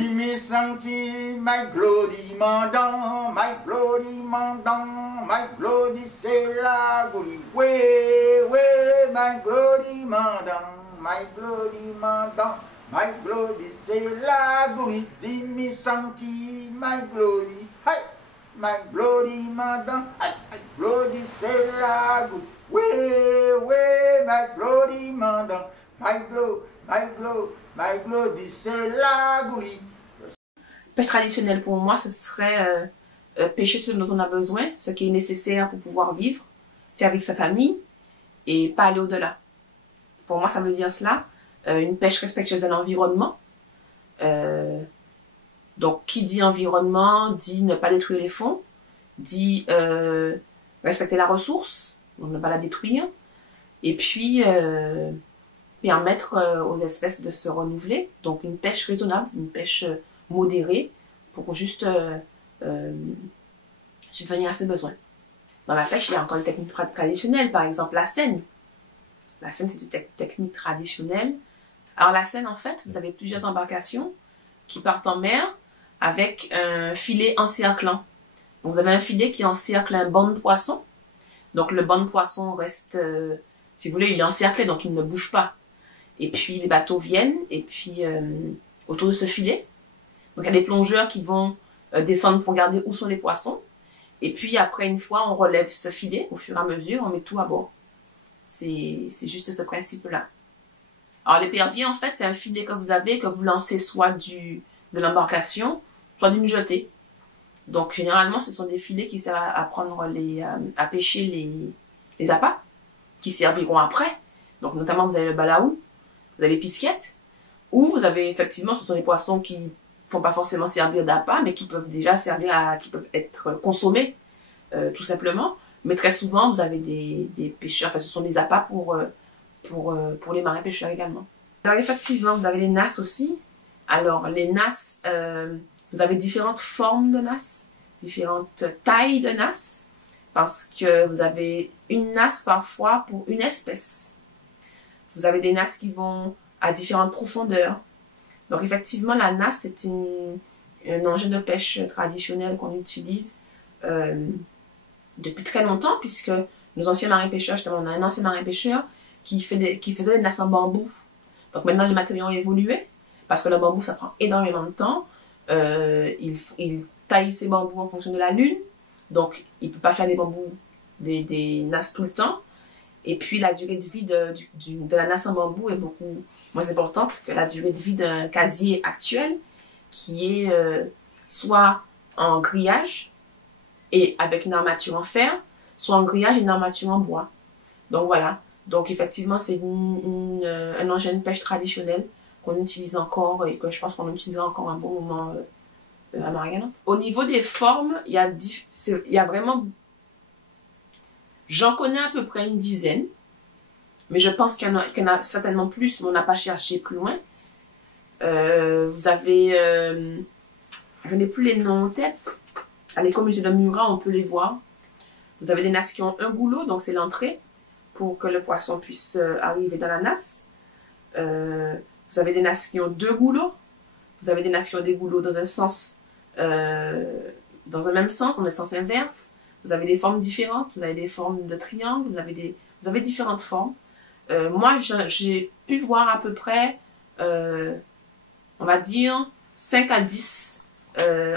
Dimmi senti, my glory mandant, my glory mandant, my glory c'est la glory. Ouais, my glory mandant, my glory mandant, my glory c'est la glory. Dimmi senti, my glory, hey, my glory mandant, hey, my glory c'est la glory. Ouais, my glory mandant, my glory, my glory. Pêche traditionnelle pour moi, ce serait pêcher ce dont on a besoin, ce qui est nécessaire pour pouvoir vivre, faire vivre sa famille et pas aller au-delà. Pour moi, ça veut dire cela, une pêche respectueuse de l'environnement. Donc, qui dit environnement, dit ne pas détruire les fonds, dit respecter la ressource, donc ne pas la détruire, et puis permettre aux espèces de se renouveler. Donc une pêche raisonnable, une pêche modérée pour juste subvenir à ses besoins. Dans la pêche, il y a encore des techniques traditionnelles, par exemple la seine. La seine, c'est une technique traditionnelle. Alors la seine, en fait, vous avez plusieurs embarcations qui partent en mer avec un filet encerclant. Donc vous avez un filet qui encercle un banc de poisson. Donc le banc de poisson reste, si vous voulez, il est encerclé, donc il ne bouge pas. Et puis les bateaux viennent, et puis autour de ce filet. Donc il y a des plongeurs qui vont descendre pour regarder où sont les poissons. Et puis après, une fois, on relève ce filet, au fur et à mesure, on met tout à bord. C'est juste ce principe-là. Alors l'épervier, en fait, c'est un filet que vous avez, que vous lancez soit de l'embarcation, soit d'une jetée. Donc généralement, ce sont des filets qui servent à prendre à pêcher les appâts, qui serviront après. Donc notamment, vous avez le balaou, vous avez les pisquettes, ou vous avez effectivement, ce sont des poissons qui font pas forcément servir d'appât, mais qui peuvent déjà qui peuvent être consommés, tout simplement. Mais très souvent, vous avez des pêcheurs, enfin ce sont des appâts pour les marins pêcheurs également. Alors effectivement, vous avez les nasses aussi. Alors les nasses, vous avez différentes formes de nasses, différentes tailles de nasses, parce que vous avez une nasse parfois pour une espèce. Vous avez des nasses qui vont à différentes profondeurs. Donc effectivement, la nasse, c'est un engin de pêche traditionnel qu'on utilise depuis très longtemps, puisque nos anciens marins-pêcheurs, justement, on a un ancien marin-pêcheur qui faisait des nasses en bambou. Donc maintenant, les matériaux ont évolué, parce que le bambou, ça prend énormément de temps. Il taille ses bambous en fonction de la lune, donc il ne peut pas faire des nasses tout le temps. Et puis la durée de vie de la nasse en bambou est beaucoup moins importante que la durée de vie d'un casier actuel, qui est soit en grillage et avec une armature en fer, soit en grillage et une armature en bois. Donc voilà. Donc effectivement, c'est un engin de pêche traditionnel qu'on utilise encore et que je pense qu'on utilisera encore un bon moment à Marie-Galante. Au niveau des formes, il y a vraiment... J'en connais à peu près une dizaine, mais je pense qu'il y en a certainement plus, mais on n'a pas cherché plus loin. Vous avez... je n'ai plus les noms en tête. À l'école musée de Murat, on peut les voir. Vous avez des nasses qui ont un goulot, donc c'est l'entrée, pour que le poisson puisse arriver dans la nasse. Vous avez des nasses qui ont deux goulots. Vous avez des nasses qui ont des goulots dans un sens, dans un même sens, dans le sens inverse. Vous avez des formes différentes. Vous avez des formes de triangle. Vous avez différentes formes. Moi, j'ai pu voir à peu près, on va dire, 5 à 10,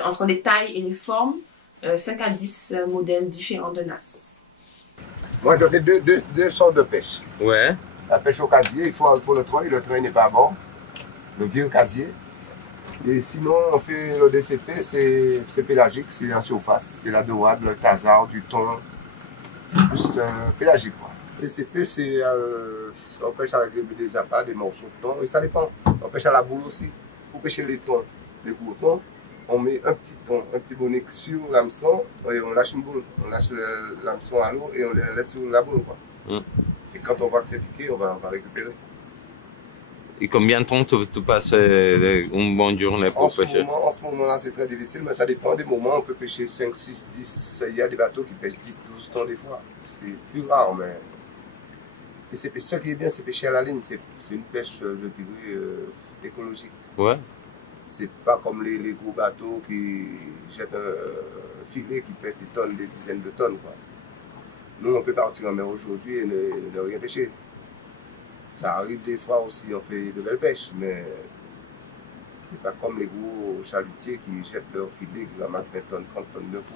entre les tailles et les formes, 5 à 10 modèles différents de nasses. Moi, je fais deux sortes de pêche. Ouais. La pêche au casier, il faut le treuil n'est pas bon. Le vieux casier. Et sinon, on fait le DCP, c'est pélagique, c'est en surface. C'est la dorade, le casar, du thon, plus pélagique, quoi. DCP, c'est on pêche avec des appâts, des morceaux de thon, et ça dépend. On pêche à la boule aussi. Pour pêcher les thons, les gros thons, on met un petit thon, un petit bonnet sur l'hameçon, et on lâche une boule. On lâche l'hameçon à l'eau et on le laisse sur la boule, quoi. Et quand on voit que c'est piqué, on va récupérer. Et combien de temps tu passes une bonne journée pour pêcher? En ce moment-là, c'est très difficile, mais ça dépend des moments. On peut pêcher 5, 6, 10. Il y a des bateaux qui pêchent 10, 12 tonnes des fois. C'est plus rare, mais... Et ce qui est bien, c'est pêcher à la ligne. C'est une pêche, je dirais, écologique. Ouais. C'est pas comme les gros bateaux qui jettent un filet qui pèse des tonnes, des dizaines de tonnes, quoi. Nous, on peut partir en mer aujourd'hui et ne rien pêcher. Ça arrive des fois aussi, on fait de belles pêches, mais c'est pas comme les gros chalutiers qui jettent leur filet qui ramassent 20 tonnes, 30 tonnes de tout.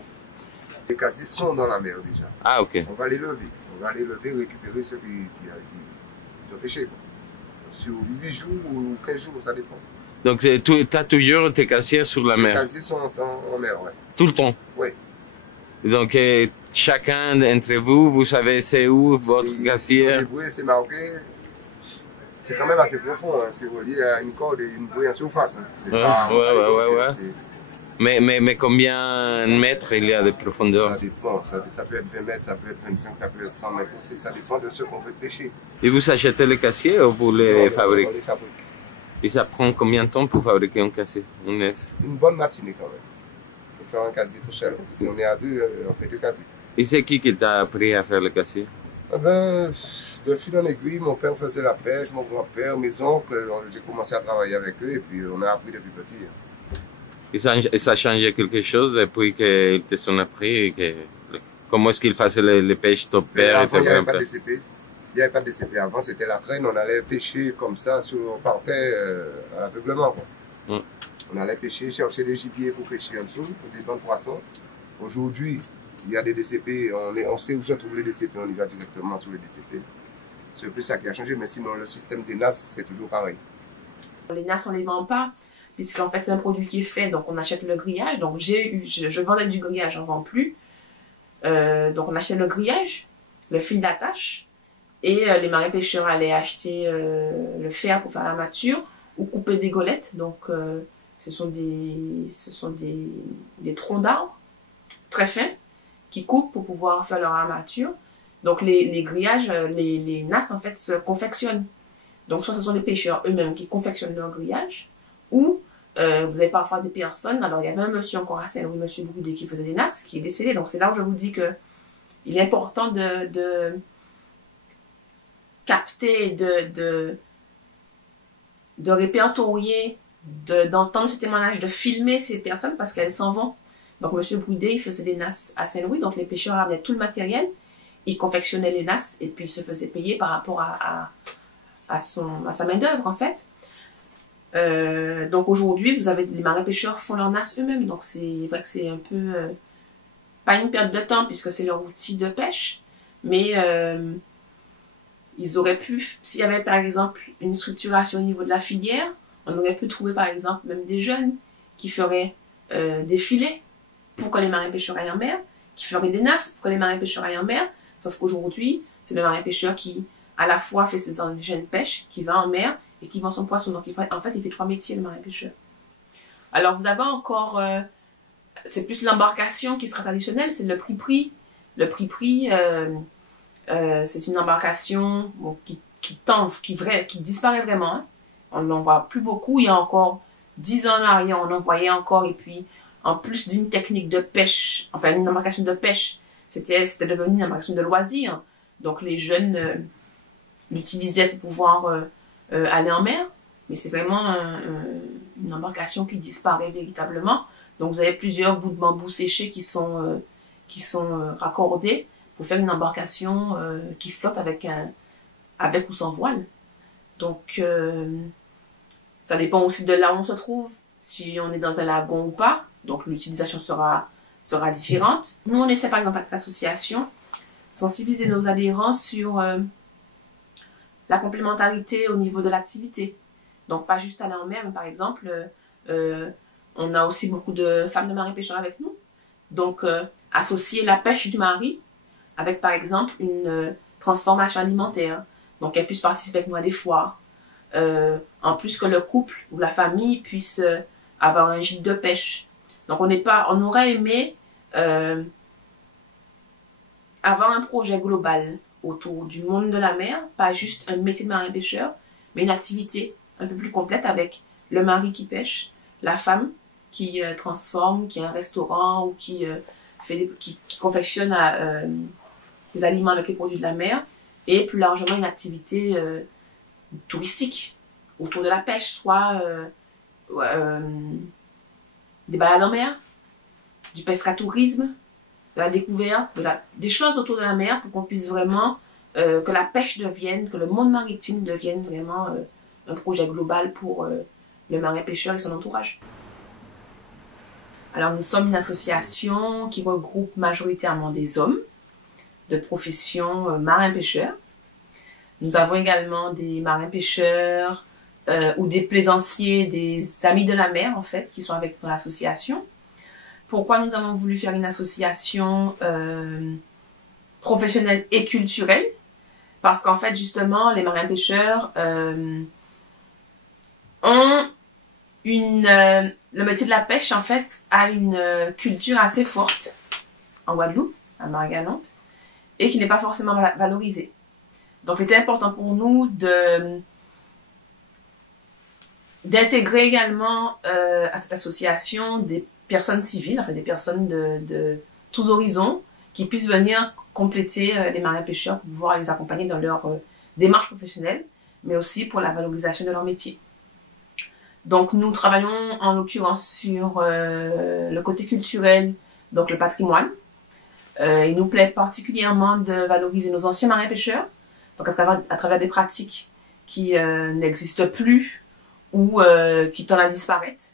Les casiers sont dans la mer déjà. Ah, ok. On va les lever. On va les lever, récupérer ceux qui ont pêché, quoi. Sur 8 jours ou 15 jours, ça dépend. Donc, tu as toujours tes casiers sur la Les mer? casiers sont en mer, ouais. Tout le temps? Oui. Donc, chacun d'entre vous, vous savez c'est où votre casier? Les bouées, c'est marqué. C'est quand même assez profond, hein. C'est relié à une corde et une bouée en surface. Hein. Ouais. Mais combien de mètres il y a de profondeur? Ça dépend. Ça peut être 20 mètres, ça peut être 25, ça peut être 100 mètres aussi. Ça dépend de ce qu'on veut pêcher. Et vous achetez les casiers ou vous les fabriquez? On les fabrique. Et ça prend combien de temps pour fabriquer un casier? Une bonne matinée quand même. Pour faire un casier tout seul. Si on est à deux, on fait 2 casiers. Et c'est qui t'a appris à faire le casier? Eh ben, de fil en aiguille, mon père faisait la pêche, mon grand-père, mes oncles. J'ai commencé à travailler avec eux et puis on a appris depuis petit. Et ça a changé quelque chose depuis qu'ils te sont appris? Comment est-ce qu'ils faisaient les pêches ton père et ton grand-père? Il n'y avait pas grand-père? de DCP. Il n'y avait pas de DCP. Avant, c'était la traîne. On allait pêcher comme ça, on partait à l'aveuglement. On allait pêcher, chercher des gibiers pour pêcher en dessous, pour des bancs de poissons. Aujourd'hui, il y a des DCP. On sait où se trouvent les DCP. On y va directement sur les DCP. C'est un peu ça qui a changé. Mais sinon, le système des NAS, c'est toujours pareil. Les NAS, on ne les vend pas, puisqu'en fait, c'est un produit qui est fait. Donc, on achète le grillage. Donc, je vendais du grillage, j'en vends plus. Donc, on achète le grillage, le fil d'attache. Et les marins pêcheurs allaient acheter le fer pour faire l'armature ou couper des golettes. Donc, ce sont des troncs d'arbres très fins qui coupent pour pouvoir faire leur armature. Donc, les grillages, les NAS, en fait, se confectionnent. Donc, soit ce sont les pêcheurs eux-mêmes qui confectionnent leur grillage, ou vous avez parfois des personnes. Alors, il y avait un monsieur encore à Saint-Louis, monsieur Broudet, qui faisait des NAS, qui est décédé. Donc, c'est là où je vous dis que il est important de capter, de répertorier, d'entendre ces témoignages, de filmer ces personnes parce qu'elles s'en vont. Donc, M. Broudet, il faisait des NAS à Saint-Louis, donc les pêcheurs amenaient tout le matériel, ils confectionnaient les NAS et puis ils se faisaient payer par rapport à sa main-d'œuvre, en fait. Donc, aujourd'hui, vous avez les marins pêcheurs font leurs NAS eux-mêmes, donc c'est vrai que c'est un peu pas une perte de temps puisque c'est leur outil de pêche, mais ils auraient pu, s'il y avait par exemple une structuration au niveau de la filière, on aurait pu trouver par exemple même des jeunes qui feraient des filets pour que les marins pêcheurs aillent en mer, qui feraient des NAS pour que les marins pêcheurs aillent en mer, sauf qu'aujourd'hui, c'est le marin pêcheur qui à la fois fait ses engins de pêche, qui va en mer et qui vend son poisson. Donc en fait, il fait 3 métiers, le marin pêcheur. Alors vous avez encore, c'est plus l'embarcation qui sera traditionnelle, c'est le prix-prix. Le prix-prix, c'est une embarcation qui disparaît vraiment. Hein. On n'en voit plus beaucoup. Il y a encore 10 ans en arrière, on en voyait encore. Et puis, en plus d'une technique de pêche, enfin une embarcation de pêche, c'était devenu une embarcation de loisir. Donc les jeunes l'utilisaient pour pouvoir aller en mer. Mais c'est vraiment une embarcation qui disparaît véritablement. Donc vous avez plusieurs bouts de bambou séchés qui sont raccordés pour faire une embarcation qui flotte avec ou sans voile. Donc, ça dépend aussi de là où on se trouve, si on est dans un lagon ou pas. Donc, l'utilisation sera différente. Nous, on essaie par exemple avec l'association sensibiliser nos adhérents sur la complémentarité au niveau de l'activité. Donc, pas juste aller en mer, mais par exemple, on a aussi beaucoup de femmes de marins pêcheurs avec nous. Donc, associer la pêche du mari avec, par exemple, une transformation alimentaire. Donc, qu'elle puisse participer avec nous à des foires. En plus que le couple ou la famille puisse avoir un gîte de pêche. Donc, on aurait aimé avoir un projet global autour du monde de la mer, pas juste un métier de marin-pêcheur, mais une activité un peu plus complète avec le mari qui pêche, la femme qui transforme, qui a un restaurant ou qui confectionne des aliments avec les produits de la mer, et plus largement une activité touristique autour de la pêche, soit des balades en mer, du pescatourisme, de la découverte, des choses autour de la mer pour qu'on puisse vraiment, que la pêche devienne, que le monde maritime devienne vraiment un projet global pour le marin pêcheur et son entourage. Alors nous sommes une association qui regroupe majoritairement des hommes de profession marin-pêcheur. Nous avons également des marins-pêcheurs ou des plaisanciers, des amis de la mer en fait, qui sont avec nous dans l'association. Pourquoi nous avons voulu faire une association professionnelle et culturelle? Parce qu'en fait, justement, les marins-pêcheurs ont le métier de la pêche, en fait, a une culture assez forte en Guadeloupe, à Marie-Galante, et qui n'est pas forcément valorisée. Donc, il était important pour nous d'intégrer également à cette association des personnes civiles, enfin des personnes de tous horizons, qui puissent venir compléter les marins-pêcheurs pour pouvoir les accompagner dans leur démarche professionnelle, mais aussi pour la valorisation de leur métier. Donc, nous travaillons en l'occurrence sur le côté culturel, donc le patrimoine. Il nous plaît particulièrement de valoriser nos anciens marins-pêcheurs, donc à travers des pratiques qui n'existent plus ou qui tendent à disparaître.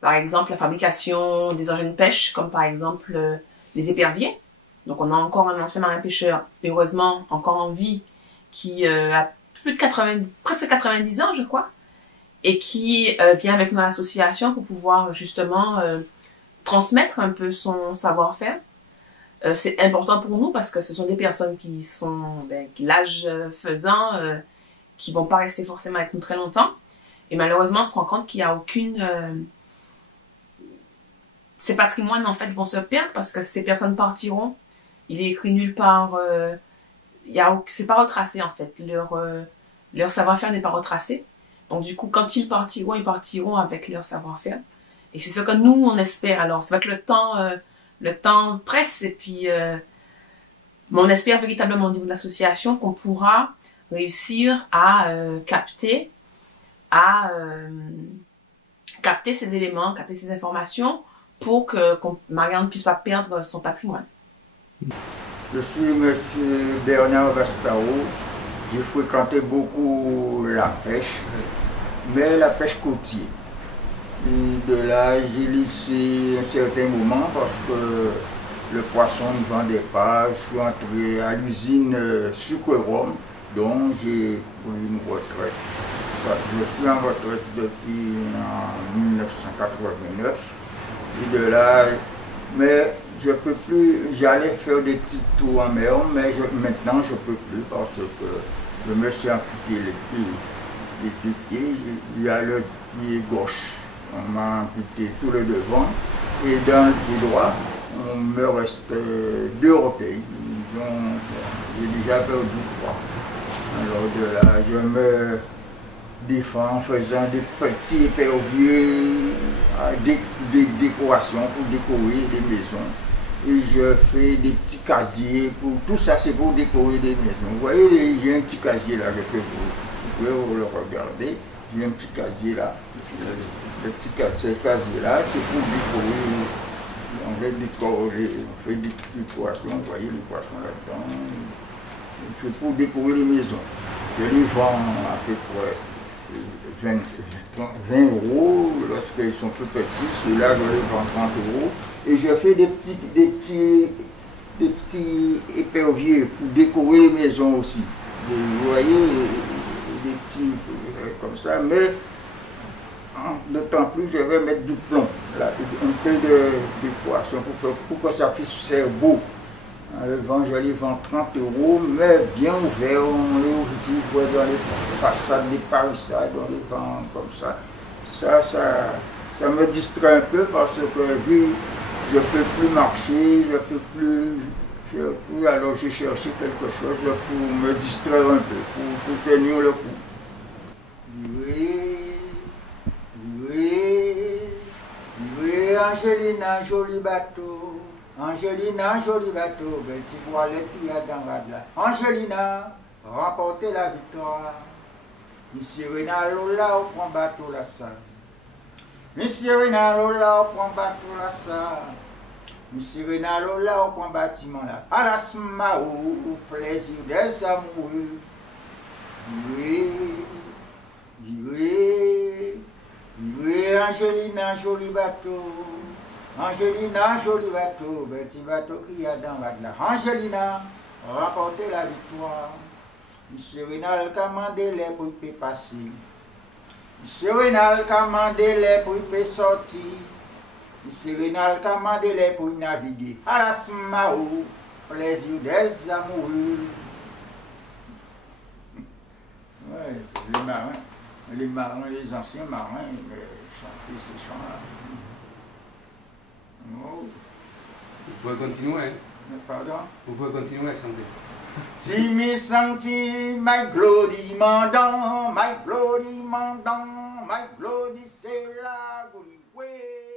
Par exemple, la fabrication des engins de pêche, comme par exemple les éperviers. Donc, on a encore un ancien marin-pêcheur, heureusement encore en vie, qui a plus de presque 90 ans, je crois, et qui vient avec nous à l'association pour pouvoir justement transmettre un peu son savoir-faire. C'est important pour nous parce que ce sont des personnes qui sont, l'âge faisant, qui vont pas rester forcément avec nous très longtemps. Et malheureusement, on se rend compte qu'il n'y a aucune... ces patrimoines, en fait, vont se perdre parce que ces personnes partiront. Il est écrit nulle part... c'est pas retracé, en fait. Leur savoir-faire n'est pas retracé. Donc, du coup, quand ils partiront avec leur savoir-faire. Et c'est ce que nous, on espère. Alors, c'est vrai que le temps presse. Et puis, mais on espère véritablement au niveau de l'association qu'on pourra réussir à capter ces éléments, capter ces informations pour que Marie-Galante ne puisse pas perdre son patrimoine. Je suis M. Bernard Vastao. J'ai fréquenté beaucoup la pêche, mais la pêche côtière. Et de là, j'ai laissé un certain moment parce que le poisson ne vendait pas. Je suis entré à l'usine Sucre Rhum, dont j'ai pris une retraite. Je suis en retraite depuis 1989. Et de là, mais je ne peux plus, j'allais faire des petits tours en mer, mais maintenant je ne peux plus parce que je me suis amputé les pieds, il y a le pied gauche. On m'a amputé tout le devant et dans le pied droit, on me reste 2 orteils. J'ai déjà perdu 3. Alors de là, je me défends en faisant des petits éperviers, des décorations pour décorer des maisons. Et je fais des petits casiers, tout ça c'est pour décorer des maisons. Vous voyez, j'ai un petit casier là, vous pouvez le regarder. J'ai un petit casier là. Ce casier là, c'est pour décorer. On fait des poissons, vous voyez les poissons là-dedans. C'est pour décorer les maisons. Je les vends à peu près 20 € lorsqu'ils sont plus petits, ceux-là je les vends 30 €. Et je fais des petits éperviers pour décorer les maisons aussi. Vous voyez, des petits comme ça, mais d'autant plus je vais mettre du plomb, là, un peu de poisson pour que ça puisse faire beau. Je les vends 30 €, mais bien ouvert, on les ouvre dans les façades des palissades, on les vend comme ça. Ça me distrait un peu parce que vu je ne peux plus marcher, je ne peux plus faire tout, alors j'ai cherché quelque chose pour me distraire un peu, pour tenir le coup. Oui, Angelina, joli bateau. Angelina, joli bateau, belle petite voilette qu'il y a dans là. Angelina, remportez la victoire. Ici Rena Lola, on prend bateau la salle. Monsieur Renalo là, au point bateau là, ça. Monsieur Renalo là, au point bâtiment là. Palace Mao, au plaisir des amoureux. Oui, Angelina, joli bateau. Angelina, joli bateau. Petit bateau qui y a dans la Angelina, rapportez la victoire. Monsieur Renal commandé les pour y passer. Monsieur Renal commandé les pour y sortir. Monsieur Renal commandé les pour y naviguer. À la Smao, plaisir des amoureux. Ouais, c'est les marins, les anciens marins, chantaient ces chants-là. Oh. Vous pouvez continuer, hein? Pardon? Vous pouvez continuer à chanter. Si mi senti my bloody mandant, my bloody mandant, my bloody c'est la glory way.